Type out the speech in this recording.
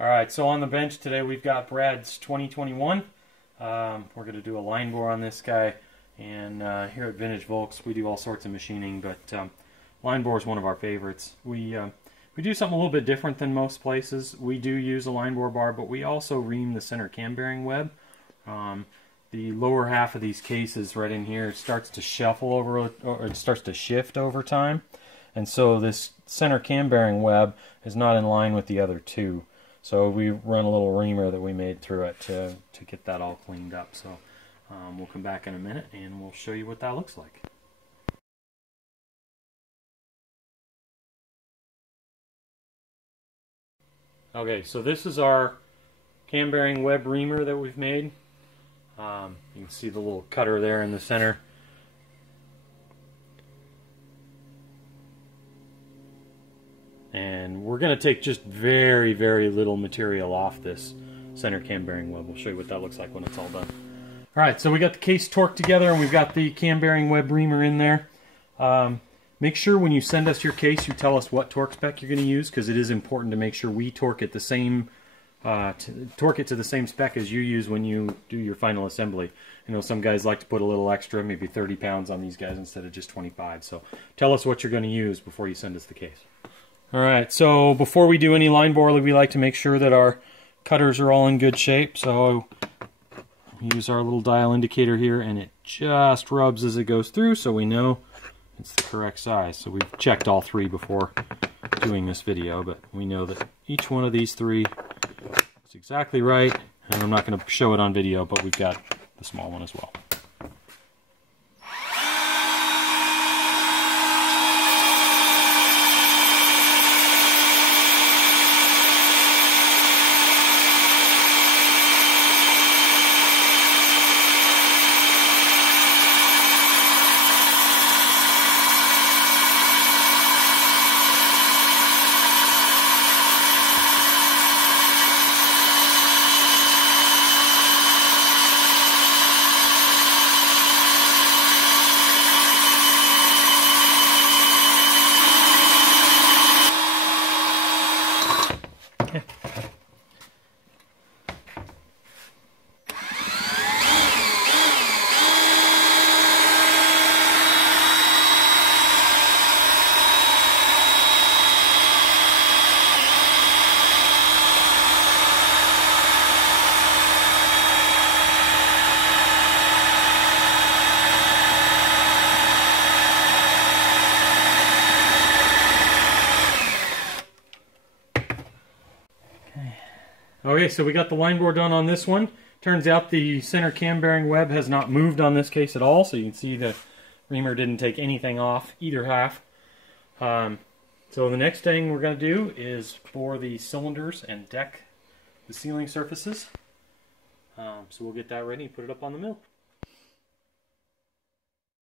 Alright, so on the bench today we've got Brad's 2021. We're going to do a line bore on this guy, and here at Vintage Volks we do all sorts of machining, but line bore is one of our favorites. We do something a little bit different than most places. We do use a line bore bar, but we also ream the center cam bearing web. The lower half of these cases right in here starts to shuffle over, or it starts to shift over time, and so this center cam bearing web is not in line with the other two. So we run a little reamer that we made through it to get that all cleaned up. So we'll come back in a minute and we'll show you what that looks like. Okay, so this is our cam bearing web reamer that we've made. You can see the little cutter there in the center. And we're going to take just very, very little material off this center cam bearing web. We'll show you what that looks like when it's all done. Alright, so we got the case torqued together and we've got the cam bearing web reamer in there. Make sure when you send us your case you tell us what torque spec you're going to use, because it is important to make sure we torque it the same to the same spec as you use when you do your final assembly. You know, some guys like to put a little extra, maybe 30 pounds on these guys instead of just 25. So tell us what you're going to use before you send us the case. Alright, so before we do any line bore, we like to make sure that our cutters are all in good shape. So we use our little dial indicator here, and it just rubs as it goes through, so we know it's the correct size. So we've checked all three before doing this video, but we know that each one of these three is exactly right. And I'm not going to show it on video, but we've got the small one as well. Okay, so we got the line bore done on this one. Turns out the center cam bearing web has not moved on this case at all, so you can see the reamer didn't take anything off either half. So the next thing we're going to do is bore the cylinders and deck the sealing surfaces. So we'll get that ready and put it up on the mill.